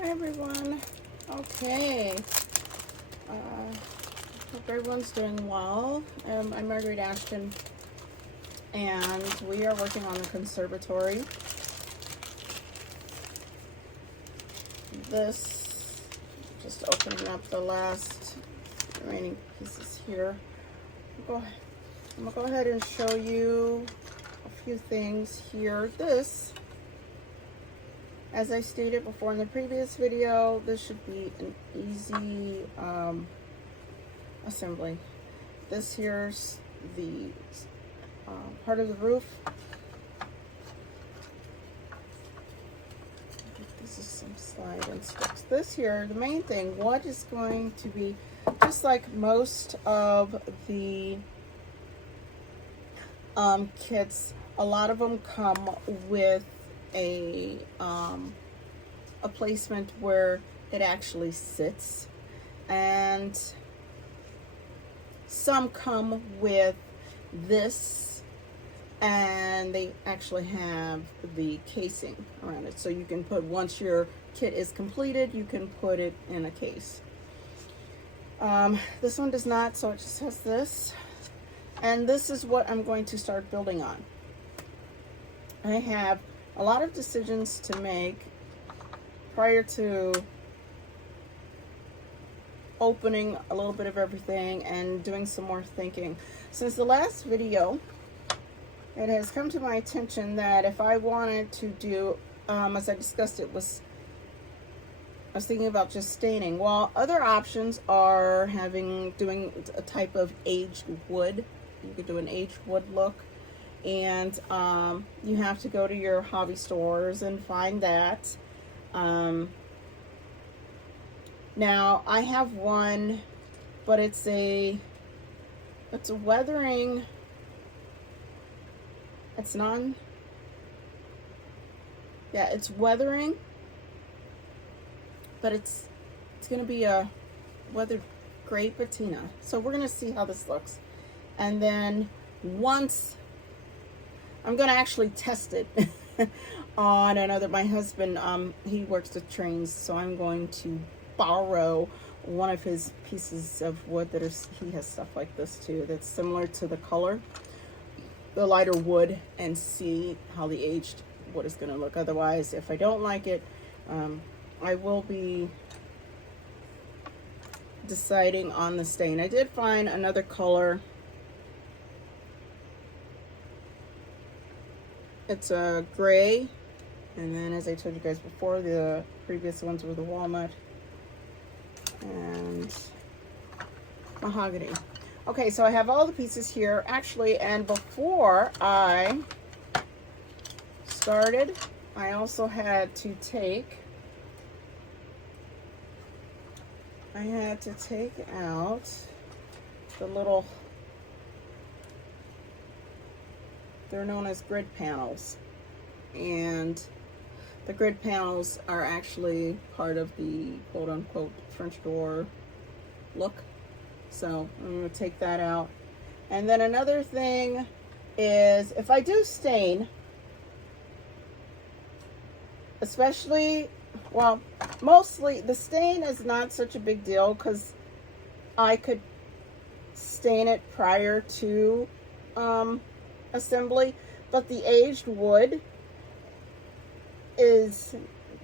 Hi everyone. Okay. Hope everyone's doing well. I'm Marguerite Ashton, and we are working on the conservatory. This, just opening up the last remaining pieces here. I'm gonna go ahead and show you a few things here. This, as I stated before in the previous video, this should be an easy assembly. This here's the part of the roof. This is some slide and sticks. This here, the main thing, what is going to be, just like most of the kits, a lot of them come with a placement where it actually sits, and some come with this and they actually have the casing around it, so you can put, once your kit is completed, you can put it in a case. This one does not, so it just has this, and this is what I'm going to start building on. I have a lot of decisions to make prior to opening a little bit of everything and doing some more thinking. Since the last video, it has come to my attention that if I wanted to do, as I discussed, I was thinking about just staining. Well, other options are doing a type of aged wood. You could do an aged wood look. And you have to go to your hobby stores and find that. Now I have one, but it's a weathering. It's weathering, but it's gonna be a weathered gray patina. So we're gonna see how this looks, and then once I'm going to actually test it on another, my husband, he works with trains, so I'm going to borrow one of his pieces of wood that he has stuff like this too, that's similar to the color, the lighter wood, and see how the aged wood is going to look. Otherwise, if I don't like it, I will be deciding on the stain. I did find another color. It's a gray, and then, as I told you guys before, the previous ones were the walnut and mahogany. Okay, so I have all the pieces here actually, and before I started, I also had to take out the little, they're known as grid panels, and the grid panels are actually part of the quote-unquote French door look. So I'm going to take that out. And then another thing is, if I do stain, especially, well, mostly the stain is not such a big deal because I could stain it prior to assembly, but the aged wood is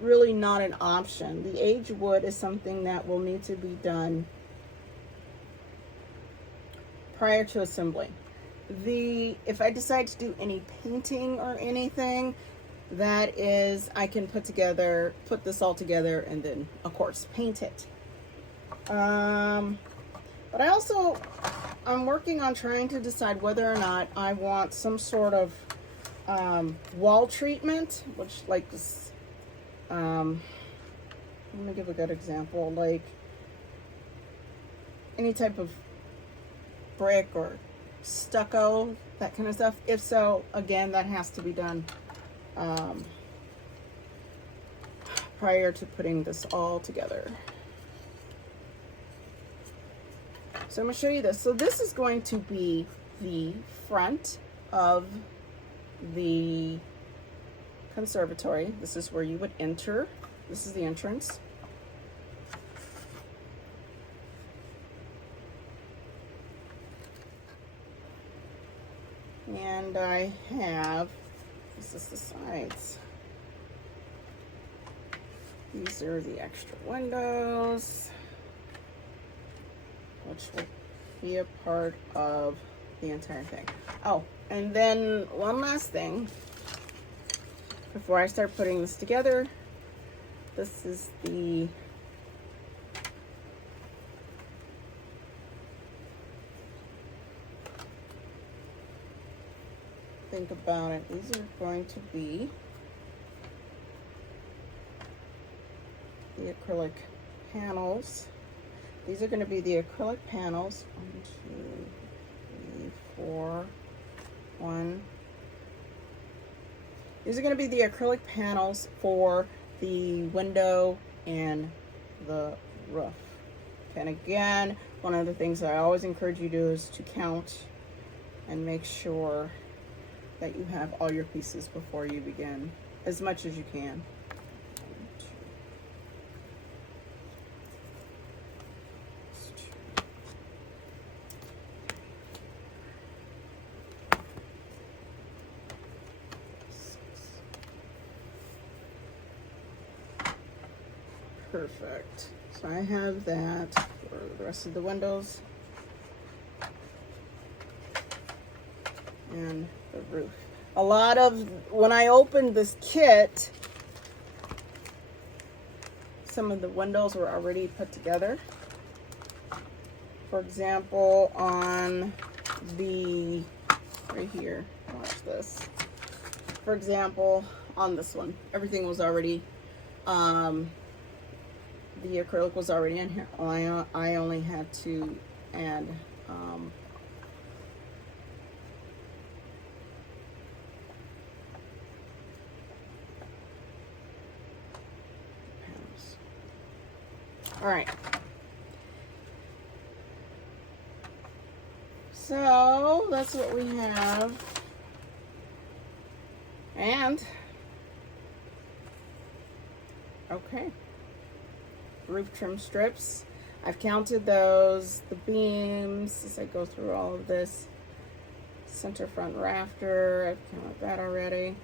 really not an option. The aged wood is something that will need to be done prior to assembly. If I decide to do any painting or anything, that is, I can put this all together and then of course paint it. But I'm working on trying to decide whether or not I want some sort of wall treatment, which, like this, I'm gonna give a good example, like any type of brick or stucco, that kind of stuff. If so, again, that has to be done prior to putting this all together. So I'm going to show you this. So this is going to be the front of the conservatory. This is where you would enter. This is the entrance. And I have, this is the sides. These are the extra windows, which will be a part of the entire thing. Oh, and then one last thing before I start putting this together. This is the think about it. These are going to be the acrylic panels. These are going to be the acrylic panels. 1, 2, 3, 4, 1. These are going to be the acrylic panels for the window and the roof. And again, one of the things that I always encourage you to do is to count and make sure that you have all your pieces before you begin, as much as you can. 6. Perfect. So I have that for the rest of the windows and the roof. A lot of, when I opened this kit, some of the windows were already put together. For example, on the, right here, watch this. For example, on this one, everything was already, the acrylic was already in here. I only had to add panels. All right. So that's what we have. And okay. Roof trim strips. I've counted those, the beams, as I go through all of this. Center front rafter, I've counted that already.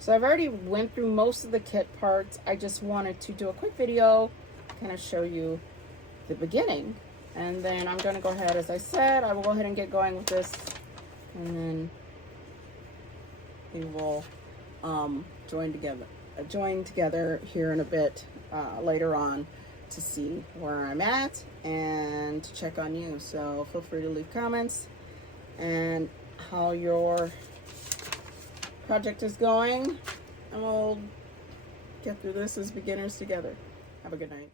So I've already went through most of the kit parts. I just wanted to do a quick video, kind of show you the beginning. And then I'm going to go ahead, as I said, I will go ahead and get going with this. And then we will join together here in a bit later on to see where I'm at and to check on you. So feel free to leave comments and how your project is going, and we'll get through this as beginners together. Have a good night.